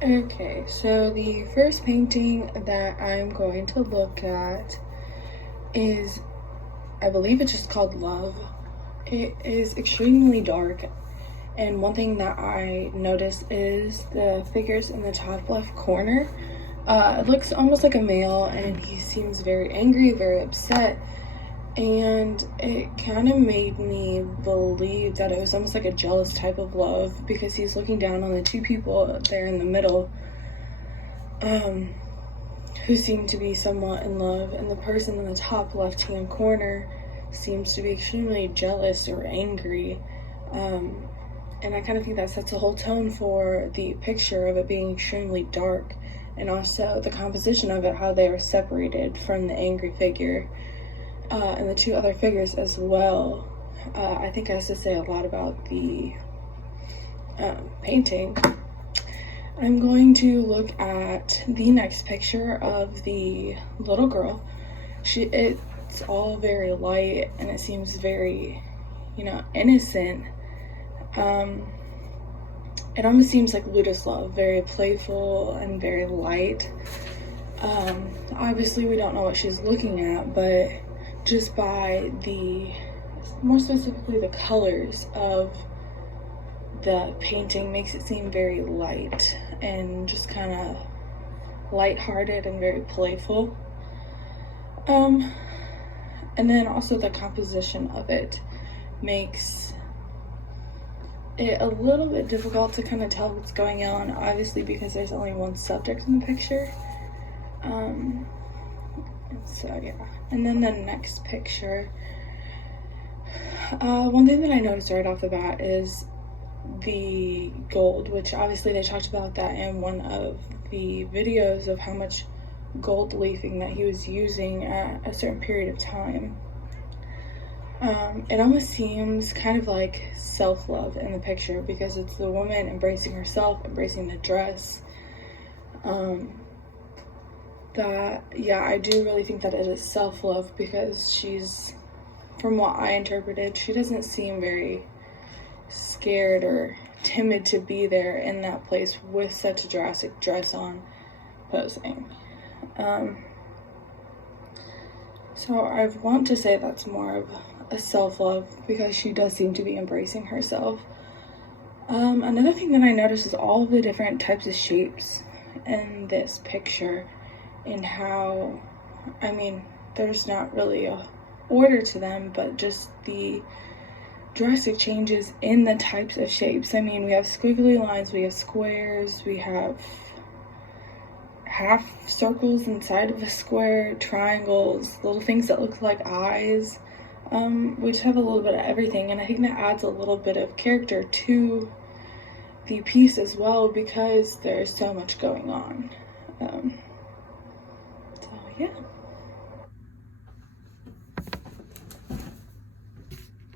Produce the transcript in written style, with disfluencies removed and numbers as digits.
Okay, so the first painting that I'm going to look at is, I believe it's just called Love. It is extremely dark, and one thing that I noticed is the figures in the top left corner. It looks almost like a male, and he seems very angry, very upset, and it kind of made me believe that it was almost like a jealous type of love because he's looking down on the two people there in the middle, um, who seem to be somewhat in love, and the person in the top left-hand corner seems to be extremely jealous or angry. And I kind of think that sets a whole tone for the picture of it being extremely dark, and also the composition of it, how they are separated from the angry figure, and the two other figures as well. I think has to say a lot about the painting. I'm going to look at the next picture of the little girl. It's all very light, and it seems very, innocent. It almost seems like Ludus love, very playful and very light. Obviously we don't know what she's looking at, but just by more specifically the colors of the painting makes it seem very light and just kind of lighthearted and very playful. And then also the composition of it makes it a little bit difficult to kind of tell what's going on, obviously because there's only one subject in the picture. So yeah, and then the next picture, one thing that I noticed right off the bat is the gold, which obviously they talked about that in one of the videos of how much gold leafing that he was using at a certain period of time. It almost seems kind of like self-love in the picture because it's the woman embracing herself, embracing the dress. I do really think that it is self-love because she's, from what I interpreted, she doesn't seem very scared or timid to be there in that place with such a drastic dress on, posing. So I want to say that's more of a self-love because she does seem to be embracing herself. Another thing that I noticed is all of the different types of shapes in this picture, and how, there's not really a order to them, but just the drastic changes in the types of shapes. We have squiggly lines, we have squares, we have half circles inside of a square, triangles, little things that look like eyes. We just have a little bit of everything, and I think that adds a little bit of character to the piece as well because there's so much going on.